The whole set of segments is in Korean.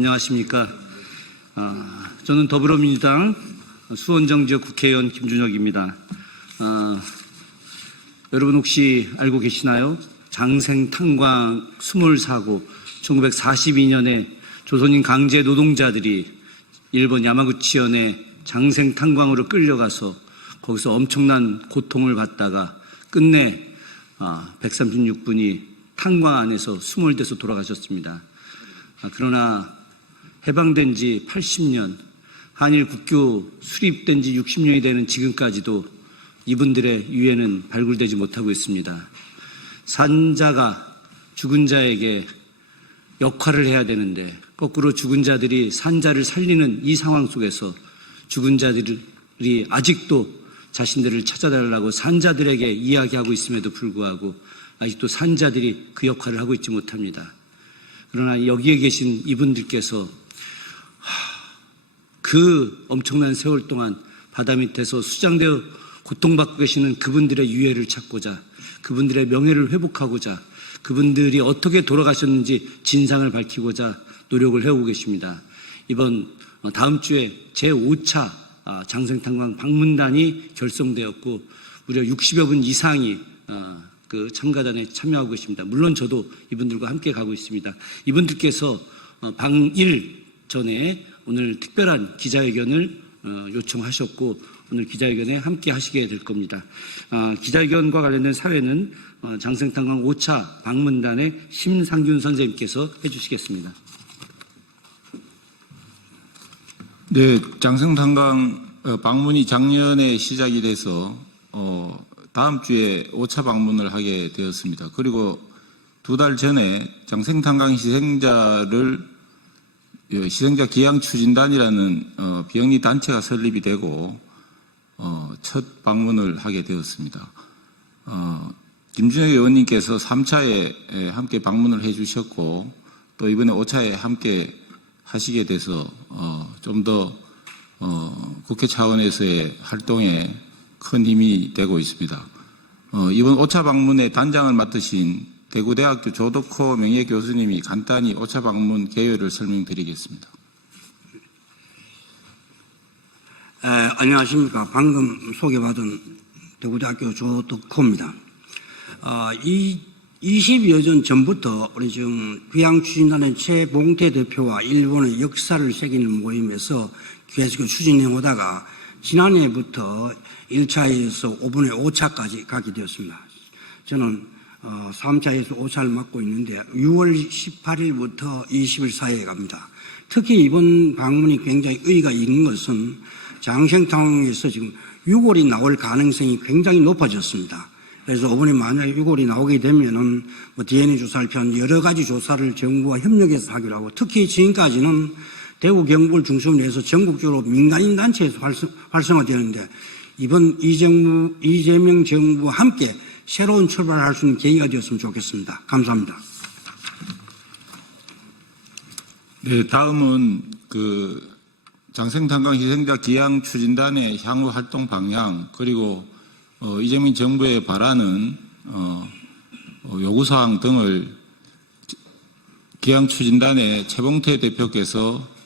안녕하십니까. 저는 더불어민주당 수원정지역 국회의원 김준혁입니다. 여러분 혹시 알고 계시나요? 장생탄광 수몰사고, 1942년에 조선인 강제 노동자들이 일본 야마구치현에 장생탄광으로 끌려가서 거기서 엄청난 고통을 받다가 끝내 136분이 탄광 안에서 수몰돼서 돌아가셨습니다. 그러나 해방된 지 80년, 한일 국교 수립된 지 60년이 되는 지금까지도 이분들의 유해는 발굴되지 못하고 있습니다. 산자가 죽은 자에게 역할을 해야 되는데 거꾸로 죽은 자들이 산자를 살리는 이 상황 속에서 죽은 자들이 아직도 자신들을 찾아달라고 산자들에게 이야기하고 있음에도 불구하고 아직도 산자들이 그 역할을 하고 있지 못합니다. 그러나 여기에 계신 이분들께서 그 엄청난 세월 동안 바다 밑에서 수장되어 고통받고 계시는 그분들의 유해를 찾고자, 그분들의 명예를 회복하고자, 그분들이 어떻게 돌아가셨는지 진상을 밝히고자 노력을 해오고 계십니다. 이번 다음 주에 제5차 장생탄광 방문단이 결성되었고 무려 60여 분 이상이 그 참가단에 참여하고 계십니다. 물론 저도 이분들과 함께 가고 있습니다. 이분들께서 방일 전에 오늘 특별한 기자회견을 요청하셨고 오늘 기자회견에 함께 하시게 될 겁니다. 기자회견과 관련된 사회는 장생탄광 5차 방문단의 심상균 선생님께서 해주시겠습니다. 네, 장생탄광 방문이 작년에 시작이 돼서 다음 주에 5차 방문을 하게 되었습니다. 그리고 2달 전에 장생탄광 희생자 기양추진단이라는 비영리 단체가 설립이 되고 첫 방문을 하게 되었습니다. 김준혁 의원님께서 3차에 함께 방문을 해주셨고 또 이번에 5차에 함께 하시게 돼서 좀 더 국회 차원에서의 활동에 큰 힘이 되고 있습니다. 이번 5차 방문의 단장을 맡으신 대구대학교 조덕호 명예교수님이 간단히 5차 방문 개요를 설명드리겠습니다. 안녕하십니까. 방금 소개받은 대구대학교 조덕호입니다. 20여 년 전부터 우리 지금 귀향추진단의 최봉태 대표와 일본의 역사를 새기는 모임에서 계속 추진해 오다가 지난해부터 1차에서 5분의 5차까지 가게 되었습니다. 저는 3차에서 5차를 맡고 있는데 6월 18일부터 20일 사이에 갑니다. 특히 이번 방문이 굉장히 의의가 있는 것은 장생탄광에서 지금 6월이 나올 가능성이 굉장히 높아졌습니다. 그래서 이번에 만약에 6월이 나오게 되면은 DNA 조사를 비롯한 여러 가지 조사를 정부와 협력해서 하기로 하고 특히 지금까지는 대구 경북을 중심으로 해서 전국적으로 민간인 단체에서 활성화되는데 이번 이재명 정부와 함께 새로운 출발을 할 수 있는 계기가 되었으면 좋겠습니다. 감사합니다. 네, 다음은 장생탄광 희생자 기양 추진단의 향후 활동 방향 그리고 이재명 정부에 바라는 요구사항 등을 기양 추진단의 최봉태 대표께서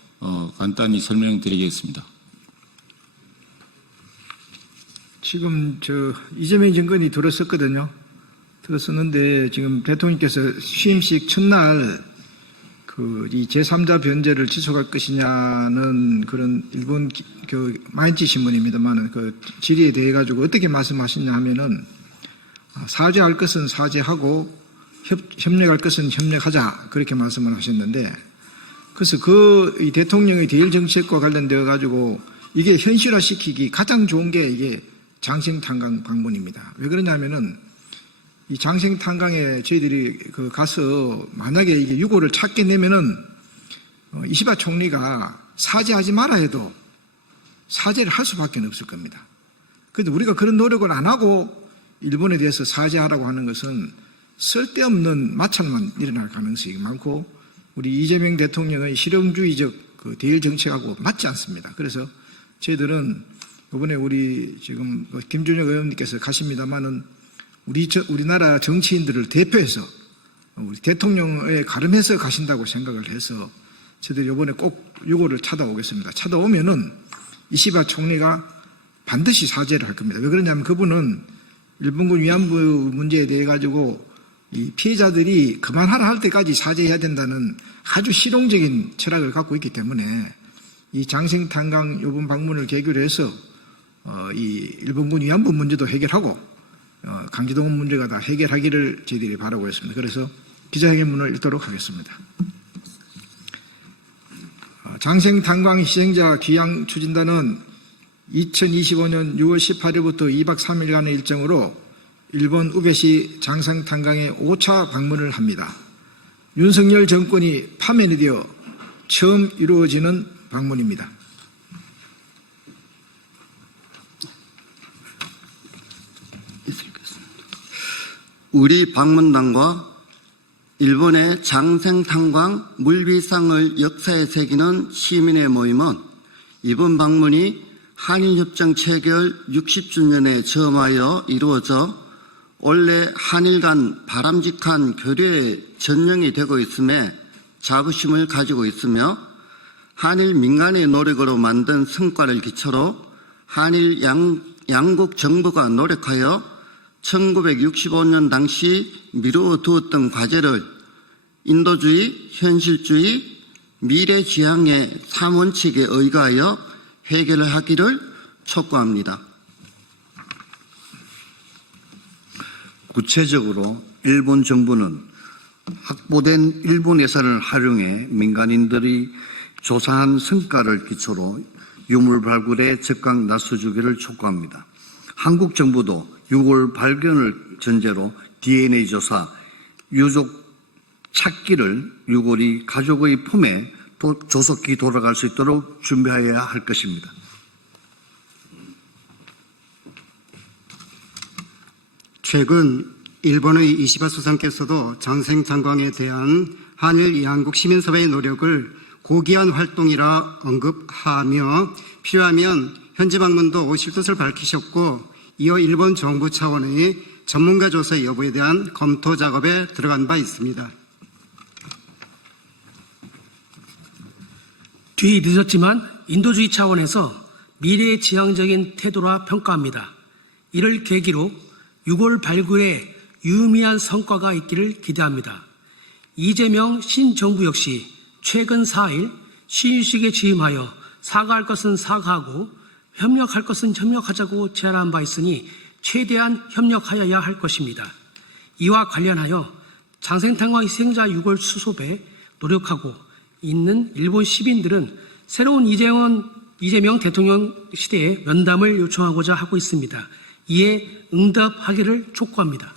간단히 설명드리겠습니다. 지금 이재명 정권이 들어섰거든요. 들어섰는데 지금 대통령께서 취임식 첫날 이 제3자 변제를 지속할 것이냐는 그런 일본 마인치 신문입니다만은 그 질의에 대해 가지고 어떻게 말씀하셨냐 하면은 사죄할 것은 사죄하고 협력할 것은 협력하자 그렇게 말씀을 하셨는데 그래서 이 대통령의 대일 정책과 관련되어 가지고 이게 현실화시키기 가장 좋은 게 이게 장생탄광 방문입니다. 왜 그러냐면은 이 장생탄광에 저희들이 가서 만약에 이게 유고를 찾게 되면은 이시바 총리가 사죄하지 마라 해도 사죄를 할 수밖에 없을 겁니다. 그런데 우리가 그런 노력을 안 하고 일본에 대해서 사죄하라고 하는 것은 쓸데없는 마찰만 일어날 가능성이 많고 우리 이재명 대통령의 실용주의적 대일 정책하고 맞지 않습니다. 그래서 저희들은 이번에 우리 지금 김준혁 의원님께서 가십니다만은 우리나라 정치인들을 대표해서 우리 대통령에 가름해서 가신다고 생각을 해서 저희들이 이번에 꼭 유고를 찾아오겠습니다. 찾아오면은 이시바 총리가 반드시 사죄를 할 겁니다. 왜 그러냐면 그분은 일본군 위안부 문제에 대해 가지고 이 피해자들이 그만하라 할 때까지 사죄해야 된다는 아주 실용적인 철학을 갖고 있기 때문에 이 장생탄광 이번 방문을 계기로 해서 이 일본군 위안부 문제도 해결하고 강제동원 문제가 다 해결하기를 저희들이 바라고 있습니다. 그래서 기자회견문을 읽도록 하겠습니다. 장생탄광 희생자 귀향 추진단은 2025년 6월 18일부터 2박 3일간의 일정으로 일본 우베시 장생탄광에 5차 방문을 합니다. 윤석열 정권이 파면이 되어 처음 이루어지는 방문입니다. 우리 방문단과 일본의 장생탄광 물비상을 역사에 새기는 시민의 모임은 이번 방문이 한일협정 체결 60주년에 점하여 이루어져 원래 한일 간 바람직한 교류의 전형이 되고 있음에 자부심을 가지고 있으며 한일 민간의 노력으로 만든 성과를 기초로 한일 양국 정부가 노력하여 1965년 당시 미루어두었던 과제를 인도주의, 현실주의, 미래지향의 3원칙에 의거하여 해결을 하기를 촉구합니다. 구체적으로 일본 정부는 확보된 일본 예산을 활용해 민간인들이 조사한 성과를 기초로 유물 발굴에 적극 나서주기를 촉구합니다. 한국 정부도 6월 발견을 전제로 DNA 조사, 유족 찾기를 6월이 가족의 품에 조속히 돌아갈 수 있도록 준비해야 할 것입니다. 최근 일본의 이시바 수상께서도 장생탄광에 대한 한일 이한국 시민사회의 노력을 고귀한 활동이라 언급하며 필요하면 현지 방문도 오실 뜻을 밝히셨고 이어 일본 정부 차원의 전문가 조사 여부에 대한 검토 작업에 들어간 바 있습니다. 뒤 늦었지만 인도주의 차원에서 미래지향적인 태도라 평가합니다. 이를 계기로 6월 발굴에 유의미한 성과가 있기를 기대합니다. 이재명 신정부 역시 최근 4일 시인식에 취임하여 사과할 것은 사과하고 협력할 것은 협력하자고 제안한 바 있으니 최대한 협력하여야 할 것입니다. 이와 관련하여 장생탄광 희생자 6월 수습에 노력하고 있는 일본 시민들은 새로운 이재명 대통령 시대에 면담을 요청하고자 하고 있습니다. 이에 응답하기를 촉구합니다.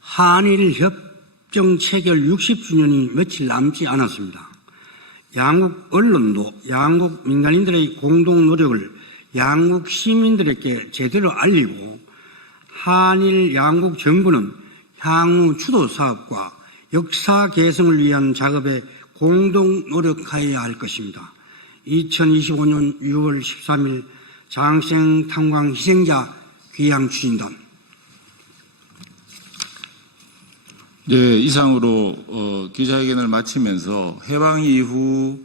한일 협정 체결 60주년이 며칠 남지 않았습니다. 양국 언론도 양국 민간인들의 공동 노력을 양국 시민들에게 제대로 알리고 한일 양국 정부는 향후 주도 사업과 역사 개성을 위한 작업에 공동 노력하여야 할 것입니다. 2025년 6월 13일 장생탄광 희생자 귀향 추진단. 네, 이상으로 기자회견을 마치면서 해방 이후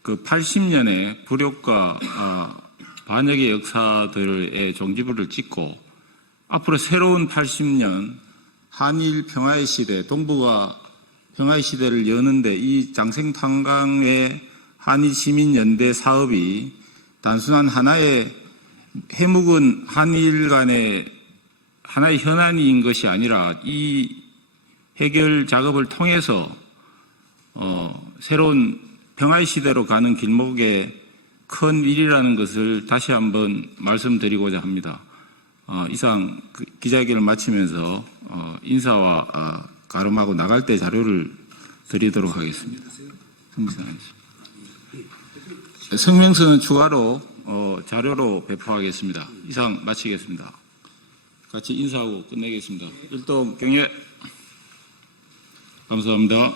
그 80년의 불효과 반역의 역사들의 종지부를 찍고 앞으로 새로운 80년 한일 평화의 시대, 동북아 평화의 시대를 여는데 이 장생탄광의 한일 시민연대 사업이 단순한 하나의 해묵은 한일 간의 하나의 현안인 것이 아니라 이 해결 작업을 통해서 새로운 평화의 시대로 가는 길목에 큰 일이라는 것을 다시 한번 말씀드리고자 합니다. 이상 기자회견을 마치면서 인사와 가름하고 나갈 때 자료를 드리도록 하겠습니다. 성명서는 추가로 자료로 배포하겠습니다. 이상 마치겠습니다. 같이 인사하고 끝내겠습니다. 일동 경례. 감사합니다.